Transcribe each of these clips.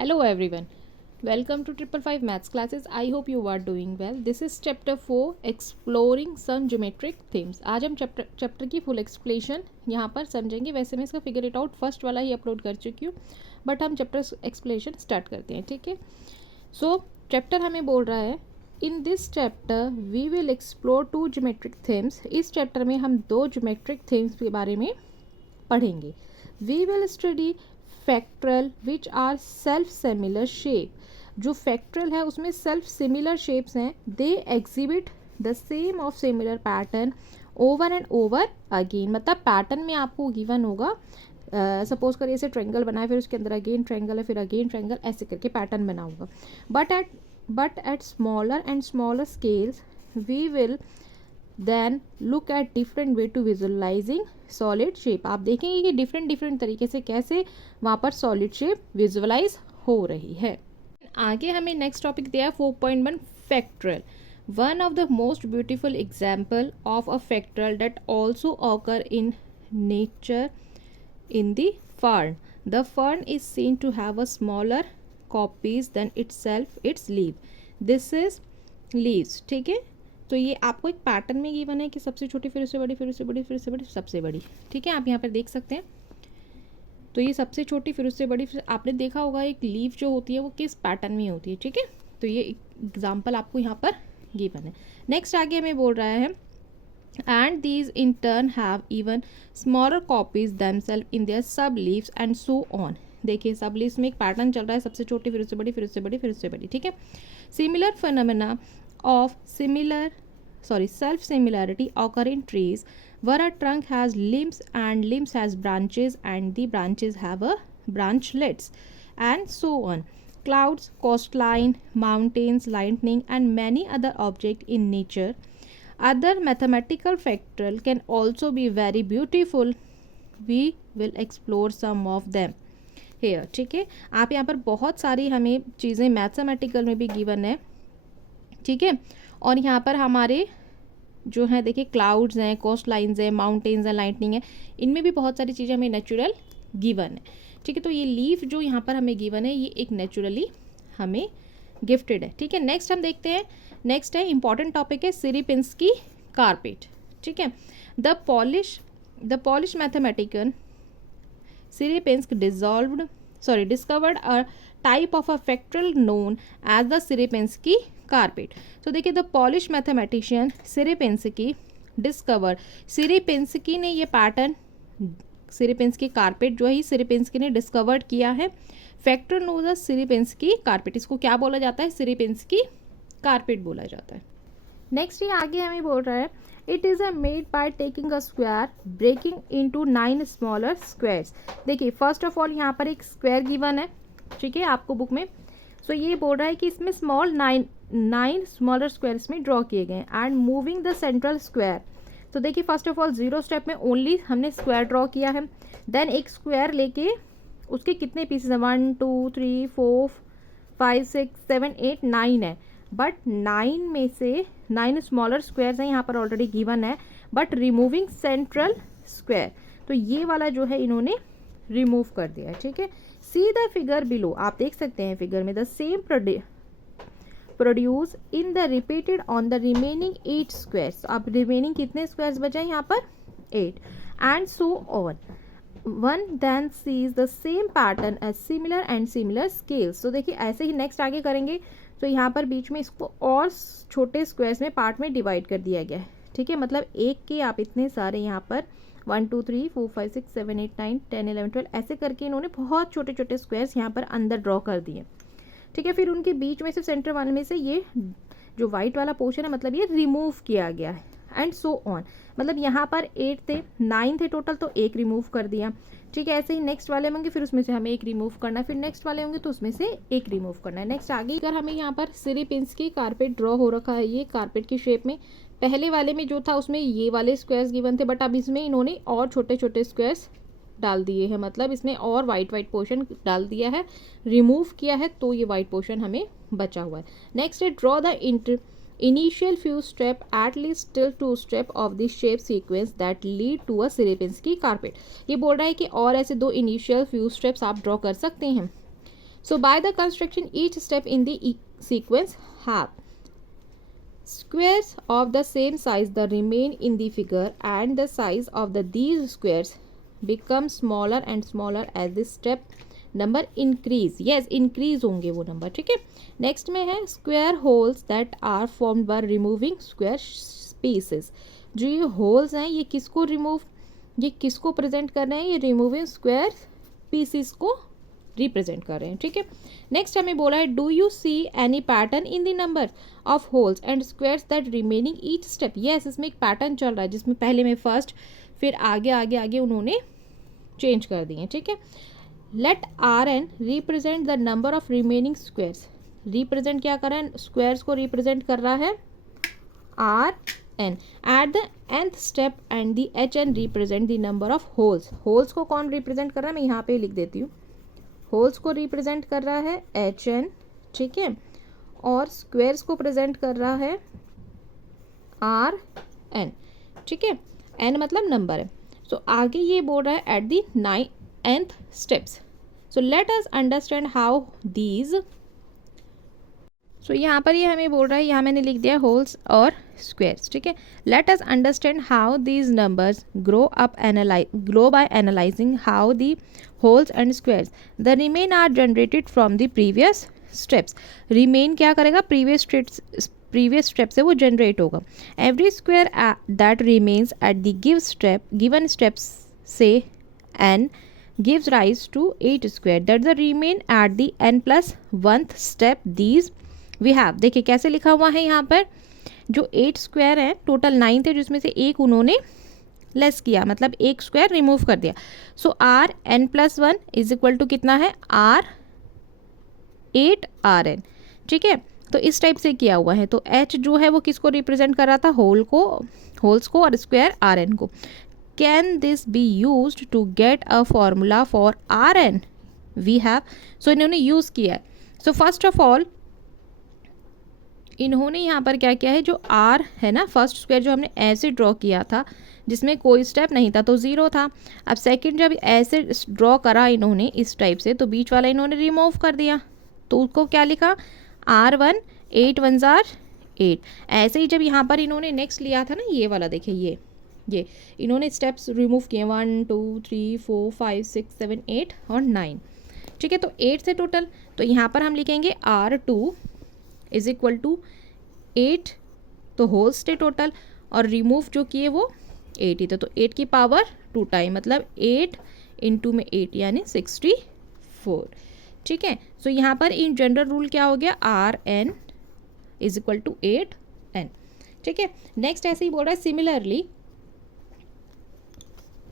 Hello everyone. Welcome to 555 Maths classes. I hope you are doing well. This is chapter 4 exploring some geometric themes. आज हम chapter की full explanation यहाँ पर समझेंगे. वैसे मैं इसका फिगर इट आउट फर्स्ट वाला ही अपलोड कर चुकी हूँ, बट हम चैप्टर एक्सप्लेनेशन स्टार्ट करते हैं. ठीक है. सो चैप्टर हमें बोल रहा है in this chapter we will explore 2 geometric themes. इस चैप्टर में हम 2 ज्योमेट्रिक थीम्स के बारे में पढ़ेंगे. We will study fractal which are self similar shape. जो फैक्ट्रल है उसमें सेल्फ सिमिलर शेप्स हैं. They exhibit the same of similar pattern over and over again. मतलब पैटर्न में आपको गिवन होगा, सपोज करिए ऐसे ट्रायंगल बनाए, फिर उसके अंदर अगेन ट्रायंगल है, फिर अगेन ट्रायंगल, ऐसे करके पैटर्न बना होगा. But at smaller and smaller scales we will then look at different way to visualising solid shape. आप देखेंगे कि डिफरेंट तरीके से कैसे वहाँ पर सॉलिड शेप विजुअलाइज हो रही है. आगे हमें नेक्स्ट टॉपिक दिया है 4.1 fractal. One of the most beautiful example of a fractal that also occur in nature in the fern. The fern is seen to have a smaller copies than its leaf. This is leaves. ठीक है. तो ये आपको एक pattern में given है कि सबसे छोटी, फिर उससे बड़ी, फिर उससे बड़ी, फिर उससे बड़ी, सबसे बड़ी. ठीक है. आप यहाँ पर देख सकते हैं. तो ये सबसे छोटी, फिर उससे बड़ी, फिर आपने देखा होगा एक लीफ जो होती है वो किस पैटर्न में होती है. ठीक है. तो ये एग्जाम्पल आपको यहाँ पर गिवन है. नेक्स्ट आगे हमें बोल रहा है and these in turn have even smaller copies themselves in their sub leaves and so on. देखिए सब लीव्स में एक पैटर्न चल रहा है, सबसे छोटी, फिर उससे बड़ी, फिर उससे बड़ी, फिर उससे बड़ी. ठीक है. Similar phenomena of self similarity occur in trees where a trunk has limbs and limbs has branches and the branches have a branchlets and so on. Clouds, coastline, mountains, lightning and many other objects in nature. Other mathematical factors can also be very beautiful. We will explore some of them here. ठीक है. आप यहाँ पर बहुत सारी हमें चीज़ें mathematical में भी गिवन है. ठीक है. और यहाँ पर हमारे जो है देखिए क्लाउड्स हैं, कोस्ट लाइन्स हैं, माउंटेन्स हैं, लाइटनिंग है, इनमें भी बहुत सारी चीज़ें हमें नेचुरल गिवन है. ठीक है. तो ये लीफ जो यहाँ पर हमें गिवन है ये एक नेचुरली हमें गिफ्टेड है. ठीक है. नेक्स्ट हम देखते हैं. नेक्स्ट है इंपॉर्टेंट टॉपिक है सिरिपिंस्की कारपेट. ठीक है. The Polish mathematician Sierpinski discovered a type of a fractal known as the Sierpinski carpet. तो देखिए the Polish mathematician Sierpinski discovered, Sierpinski ने ये पैटर्न, सिरिपिंस्की कारपेट जो है सिरिपिंस्की ने डिस्कवर्ड किया है. फैक्ट्रल नोन द सिरिपिंस्की कारपेट. इसको क्या बोला जाता है? सिरिपिंस्की कारपेट बोला जाता है. नेक्स्ट ये आगे हमें बोल रहा है it is a made by taking a square breaking into 9 smaller squares. देखिए फर्स्ट ऑफ ऑल यहाँ पर एक स्क्वायर गिवन है. ठीक है. आपको बुक में सो ये बोल रहा है कि इसमें नाइन स्मॉलर स्क्वायर्स में ड्रॉ किए गए and moving the central square. तो देखिए फर्स्ट ऑफ ऑल 0 स्टेप में ओनली हमने स्क्वायर ड्रॉ किया है. देन एक स्क्वायर लेके उसके कितने पीसेस हैं? 1 2 3 4 5 6 7 8 9 है. बट 9 में से 9 स्मॉलर स्क्वायर्स हैं यहाँ पर ऑलरेडी गिवन है, बट रिमूविंग सेंट्रल स्क्वायर. तो ये वाला जो है इन्होंने रिमूव कर दिया है. ठीक है. See the figure below. आप देख सकते हैं फिगर में the same produce in the repeated on the remaining 8 squares. अब रिमेनिंग कितने स्क्वायर्स बचे हैं यहाँ पर? 8 and so on. One then sees the same pattern as similar and similar scales. तो देखिए ऐसे ही नेक्स्ट आगे करेंगे. तो यहाँ पर बीच में इसको और छोटे स्क्वायर्स में पार्ट में डिवाइड कर दिया गया है. ठीक है. मतलब एक के आप इतने सारे यहाँ पर 1 2 3 4 5 6 7 8 9 10 11 12 ऐसे करके इन्होंने बहुत छोटे छोटे स्क्वायर्स यहाँ पर अंदर ड्रॉ कर दिए. ठीक है. फिर उनके बीच में से सेंटर वाले में से ये जो वाइट वाला पोर्शन है मतलब ये रिमूव किया गया है एंड सो ऑन. मतलब यहाँ पर 8 थे, 9 थे टोटल, तो एक रिमूव कर दिया. ठीक है. ऐसे ही नेक्स्ट वाले होंगे, फिर उसमें से हमें एक रिमूव करना है, फिर नेक्स्ट वाले होंगे तो उसमें से एक रिमूव करना है. नेक्स्ट आगे अगर हमें यहाँ पर सिरिपिंस्की कारपेट ड्रॉ हो रखा है ये कारपेट की शेप में. पहले वाले में जो था उसमें ये वाले स्क्वायर्स गिवन थे, बट अब इसमें इन्होंने और छोटे छोटे स्क्वायर्स डाल दिए हैं. मतलब इसमें और वाइट पोर्शन डाल दिया है, रिमूव किया है, तो ये वाइट पोर्शन हमें बचा हुआ है. नेक्स्ट है draw the initial few step at least till 2 step of the shape sequence that lead to a Sierpinski carpet. ये बोल रहा है कि और ऐसे 2 initial few steps आप ड्रॉ कर सकते हैं. So by the construction, each step in the sequence have squares of the same size that remain in the figure, and the size of these squares become smaller and smaller as the step number increase. Yes, increase होंगे वो number, ठीक है. Next में है square holes that are formed by removing square spaces. जो ये holes हैं ये किसको प्रेजेंट कर रहे हैं, ये रिमूविंग स्क्वायर पीसेस को रिप्रेजेंट कर रहे हैं, ठीक है. नेक्स्ट हमें बोला है do you see any pattern in the number of holes and squares that remaining each step. Yes, इसमें एक पैटर्न चल रहा है जिसमें पहले में फर्स्ट, फिर आगे आगे आगे उन्होंने चेंज कर दिए, ठीक है. Let R N represent the number of remaining squares. Represent क्या कर रहा है, स्क्वायर्स को रिप्रेजेंट कर रहा है R N. At the nth step and the H N represent the number of holes. Holes को कौन रिप्रेजेंट कर रहा है, मैं यहाँ पे लिख देती हूँ. होल्स को रिप्रेजेंट कर रहा है एच एन, ठीक है, और स्क्वायर्स को प्रेजेंट कर रहा है आर एन, ठीक है. एन मतलब नंबर है. सो आगे ये बोल रहा है at the 9th steps. So let us understand how these. So यहाँ पर ये हमें बोल रहा है, यहाँ मैंने लिख दिया होल्स और स्क्वायर्स, ठीक है. Let us understand how these numbers grow by analysing how the holes and squares the remain are generated from the previous steps. Remain क्या करेगा, प्रीवियस स्टेप से वो जनरेट होगा. Every square that remains at the given steps से n gives rise to 8 square that the remain at the n+1th step. These we have. देखिए कैसे लिखा हुआ है यहाँ पर, जो 8 स्क्वायर है, टोटल 9 थे जिसमें से एक उन्होंने लेस किया, मतलब एक स्क्वायर रिमूव कर दिया. So r n+1 is equal to कितना है, आर 8rn, ठीक है. तो इस टाइप से किया हुआ है. तो h जो है वो किसको रिप्रेजेंट कर रहा था, होल्स को, और स्क्वायर rn को. Can this be used to get a formula for rn? We have. So इन्होंने यूज़ किया है. सो फर्स्ट ऑफ ऑल इन्होंने यहाँ पर क्या किया है, जो r है ना, फर्स्ट स्क्वायर जो हमने ऐसे ड्रॉ किया था जिसमें कोई स्टेप नहीं था तो 0 था. अब सेकंड जब ऐसे ड्रॉ करा इन्होंने इस टाइप से, तो बीच वाला इन्होंने रिमूव कर दिया, तो उसको क्या लिखा, r1 8 1 8. ऐसे ही जब यहाँ पर इन्होंने नेक्स्ट लिया था ना, ये वाला देखिए, ये इन्होंने स्टेप्स रिमूव किए 1 2 3 4 5 6 7 8 और 9, ठीक है. तो 8 से टोटल, तो यहाँ पर हम लिखेंगे r2 इज इक्वल टू 8, तो होल्स थे टोटल, और रिमूव जो किए वो 8 ही थे, तो 8 की पावर 2 टाइम, मतलब 8 इंटू में 8 यानी 64, ठीक है. सो यहाँ पर इन जनरल रूल क्या हो गया, rn is equal to 8n, ठीक है. नेक्स्ट ऐसे ही बोल रहा है सिमिलरली,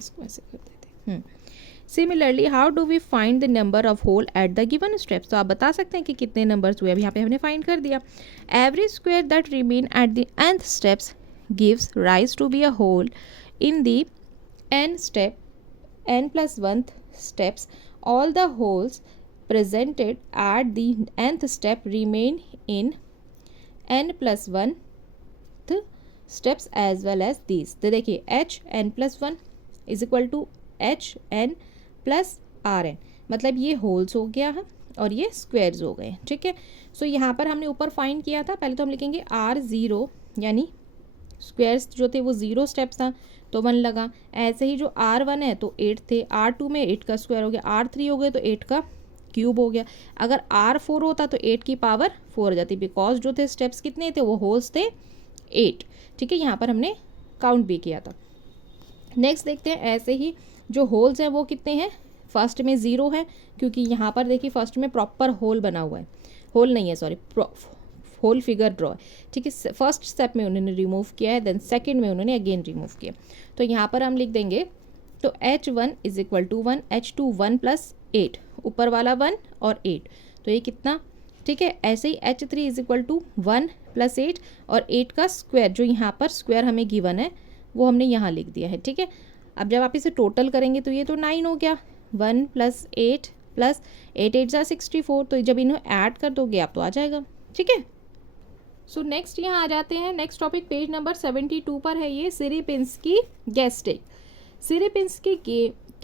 इसको ऐसे कर देते हैं. Similarly how do we find the number of hole at the given steps. तो आप बता सकते हैं कि कितने नंबर्स हुए. अब यहाँ पे हमने फाइंड कर दिया. Every square that remain at the nth steps gives rise to be a hole in the n+1th steps. All the holes presented at the nth step remain in n+1th steps as well as these. तो देखिए h n+1 is equal to H N plus R N, मतलब ये holes हो गया है और ये squares हो गए, ठीक है. सो यहाँ पर हमने ऊपर फाइंड किया था, पहले तो हम लिखेंगे r0, यानी स्क्वायर्स जो थे वो 0 स्टेप्स था तो 1 लगा. ऐसे ही जो r1 है तो 8 थे, r2 में 8 का स्क्वायर हो गया, r3 हो गए तो 8 का क्यूब हो गया. अगर r4 होता तो 8 की पावर 4 हो जाती, बिकॉज जो थे स्टेप्स कितने थे, वो होल्स थे 8, ठीक है. यहाँ पर हमने काउंट भी किया था. नेक्स्ट देखते हैं, ऐसे ही जो होल्स हैं वो कितने हैं, फर्स्ट में 0 है, क्योंकि यहाँ पर देखिए फर्स्ट में प्रॉपर होल बना हुआ है, होल नहीं है सॉरी, होल फिगर ड्रॉ है, ठीक है. फर्स्ट स्टेप में उन्होंने रिमूव किया है, देन सेकंड में उन्होंने अगेन रिमूव किया. तो यहाँ पर हम लिख देंगे, तो h1 is equal to 1, h2 1 plus 8, ऊपर वाला 1 और 8, तो ये कितना, ठीक है. ऐसे ही h3 is equal to 1 plus 8 और 8 का स्क्वायर, जो यहाँ पर स्क्वायर हमें गिवन है वो हमने यहाँ लिख दिया है, ठीक है. अब जब आप इसे टोटल करेंगे तो ये तो 9 हो गया, 1 प्लस 8 प्लस 8 8 64, तो जब इन्हें ऐड कर दोगे आप तो आ जाएगा, ठीक है. सो नेक्स्ट यहाँ आ जाते हैं, नेक्स्ट टॉपिक पेज नंबर 72 पर है, ये Sierpinski gasket. Sierpinski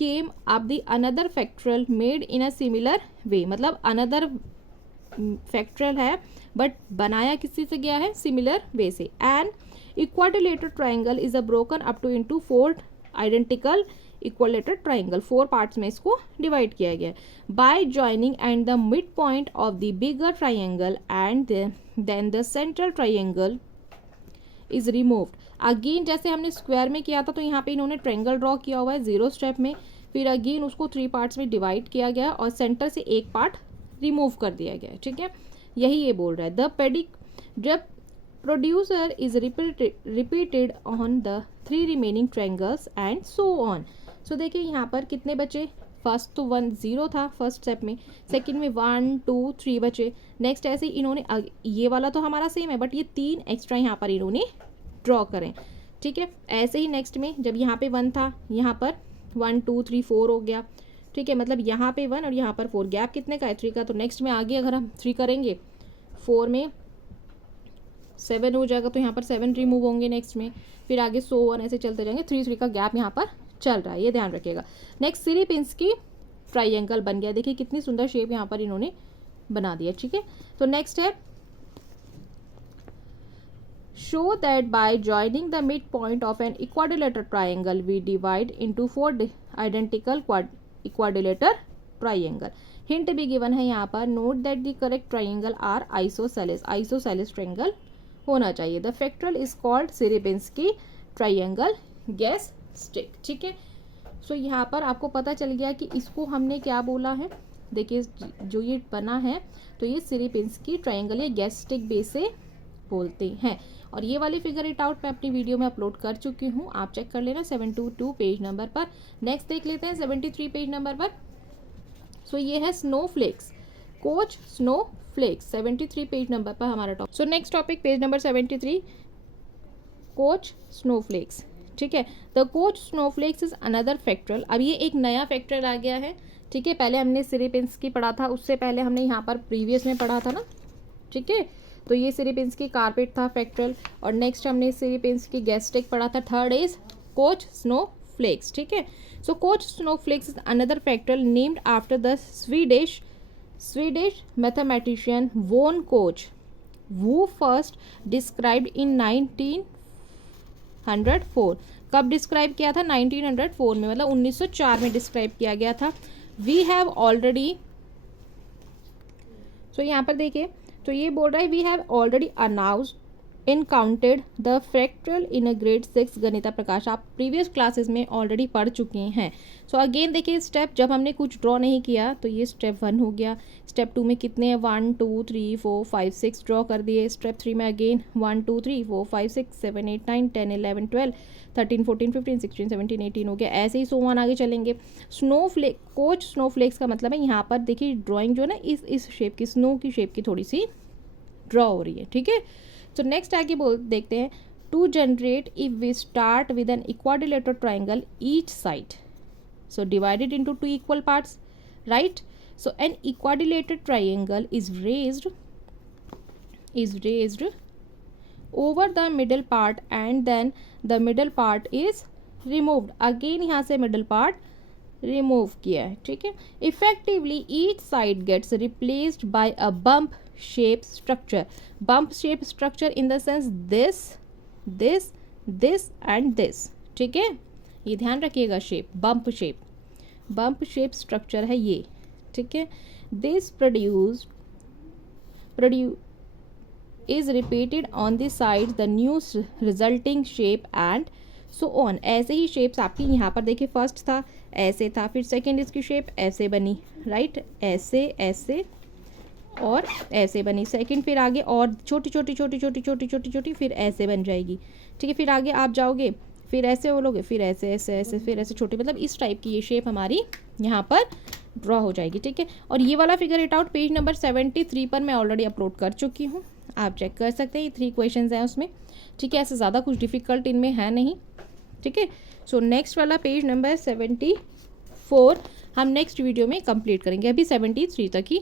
came up the another fractal made in a similar way, मतलब अनदर फैक्टरल है बट बनाया किसी से गया है, सिमिलर वे से. And equilateral triangle is a broken up to into 4 identical equilateral triangle. 4 parts में इसको डिवाइड किया गया है. By joining and the mid point of the bigger triangle and then the central triangle is removed. Again जैसे हमने square में किया था तो यहाँ पे इन्होंने ट्रायंगल ड्रॉ किया हुआ है 0 स्टेप में, फिर अगेन उसको 3 पार्ट्स में डिवाइड किया गया और सेंटर से एक पार्ट रिमूव कर दिया गया है. ठीक है, यही ये बोल रहा है. द पेडिक जब producer is repeated on the 3 remaining triangles and so on. So देखिए यहाँ पर कितने बचे, फर्स्ट तो 1 0 था फर्स्ट स्टेप में, सेकंड में 1 2 3 बचे. नेक्स्ट ऐसे ही इन्होंने ये वाला तो हमारा सेम है बट ये 3 एक्स्ट्रा यहाँ पर इन्होंने ड्रॉ करें. ठीक है, ऐसे ही नेक्स्ट में जब यहाँ पे 1 था, यहाँ पर 1 2 3 4 हो गया. ठीक है, मतलब यहाँ पे 1 और यहाँ पर 4, गैप कितने का है, 3 का. तो नेक्स्ट में आगे अगर हम 3 करेंगे, 4 में 7 हो जाएगा तो यहाँ पर 7 रिमूव होंगे नेक्स्ट में, फिर आगे 100 ऐसे चलते जाएंगे. 3 का गैप यहाँ पर चल रहा है, ये ध्यान रखिएगा. नेक्स्ट सिरिपिंस्की ट्राइंगल बन गया. देखिए कितनी सुंदर शेप यहाँ पर इन्होंने बना दिया. ठीक है, तो नेक्स्ट है show that by joining the midpoint of an equilateral triangle we divide into 4 identical equilateral triangle. Hint भी given है यहाँ पर. Note that the correct triangle are isosceles. Isosceles triangle होना चाहिए. The factorial is called Sierpinski triangle. Guess stick. ठीक है, सो यहाँ पर आपको पता चल गया कि इसको हमने क्या बोला है. देखिए जो ये बना है तो ये सिरिपिंस्की ट्राइंगल, ये गैस स्टिक बेस से बोलते हैं. और ये वाली फिगर इट आउट मैं अपनी वीडियो में अपलोड कर चुकी हूँ, आप चेक कर लेना 722 पेज नंबर पर. नेक्स्ट देख लेते हैं 73 पेज नंबर पर. सो ये है snowflakes, Koch snowflakes, 73 page number पर हमारा topic. So next topic page number 73, Koch snowflakes. ठीक है, the Koch snowflakes is another fractal. अब ये एक नया फैक्टरल आ गया है. ठीक है, पहले हमने सिरिपिंस्की पढ़ा था, उससे पहले हमने यहाँ पर प्रीवियस में पढ़ा था ना. ठीक है, तो ये सिरिपिंस्की कारपेट था फैक्टरल, और नेक्स्ट हमने सिरिपिंस्की गैस स्टिक पढ़ा था. Third is Koch snowflakes. ठीक है, so Koch snowflakes is another fractal named after the Swedish mathematician von Koch, who first described in 1904. कब डिस्क्राइब किया था, 1904 में, मतलब 1904 में डिस्क्राइब किया गया था. वी हैव ऑलरेडी, सो यहाँ पर देखिए तो ये बोल रहा है we have already announced encountered the fractal in a grade 6 Ganita Prakash. आप प्रीवियस क्लासेस में ऑलरेडी पढ़ चुके हैं. सो अगेन देखिए स्टेप, जब हमने कुछ ड्रॉ नहीं किया तो ये स्टेप 1 हो गया. स्टेप 2 में कितने हैं, 1 2 3 4 5 6 ड्रॉ कर दिए. स्टेप 3 में अगेन 1 2 3 4 5 6 7 8 9 10 11 12 13 14 15 16 17 18 हो गया. ऐसे ही 100 आगे चलेंगे. स्नोफ्लेक, कोच स्नोफ्लेक्स का मतलब है यहाँ पर देखिए ड्राइंग जो है ना इस शेप की, स्नो की शेप की थोड़ी सी ड्रॉ हो रही है. ठीक है, तो नेक्स्ट आगे देखते हैं. To generate if we start with an equilateral triangle each side, so divided into 2 equal parts, right. So an equilateral triangle is raised over the middle part and then the middle part is removed. Again यहाँ से middle part remove किया है. ठीक है, effectively each side gets replaced by a bump shape structure. Bump shape structure in the sense this and this. ठीक है, ये ध्यान रखिएगा. शेप बम्प शेप स्ट्रक्चर है ये. ठीक है, this produce is repeated on the sides the new resulting shape and so on. ऐसे ही शेप्स आपकी यहाँ पर देखिए, फर्स्ट था ऐसे था, फिर सेकंड इसकी शेप ऐसे बनी, राइट, ऐसे ऐसे और ऐसे बनी सेकंड, फिर आगे और छोटी छोटी फिर ऐसे बन जाएगी. ठीक है, फिर आगे आप जाओगे फिर ऐसे बोलोगे, फिर ऐसे ऐसे ऐसे फिर ऐसे छोटे, मतलब इस टाइप की ये शेप हमारी यहाँ पर ड्रॉ हो जाएगी. ठीक है, और ये वाला figure it out page number 73 पर मैं ऑलरेडी अपलोड कर चुकी हूँ, आप चेक कर सकते हैं. ये 3 क्वेश्चंस हैं उसमें. ठीक है, ऐसे ज़्यादा कुछ डिफ़िकल्ट इनमें है नहीं. ठीक है, सो नेक्स्ट वाला पेज नंबर 74 हम नेक्स्ट वीडियो में कंप्लीट करेंगे. अभी 73 तक ही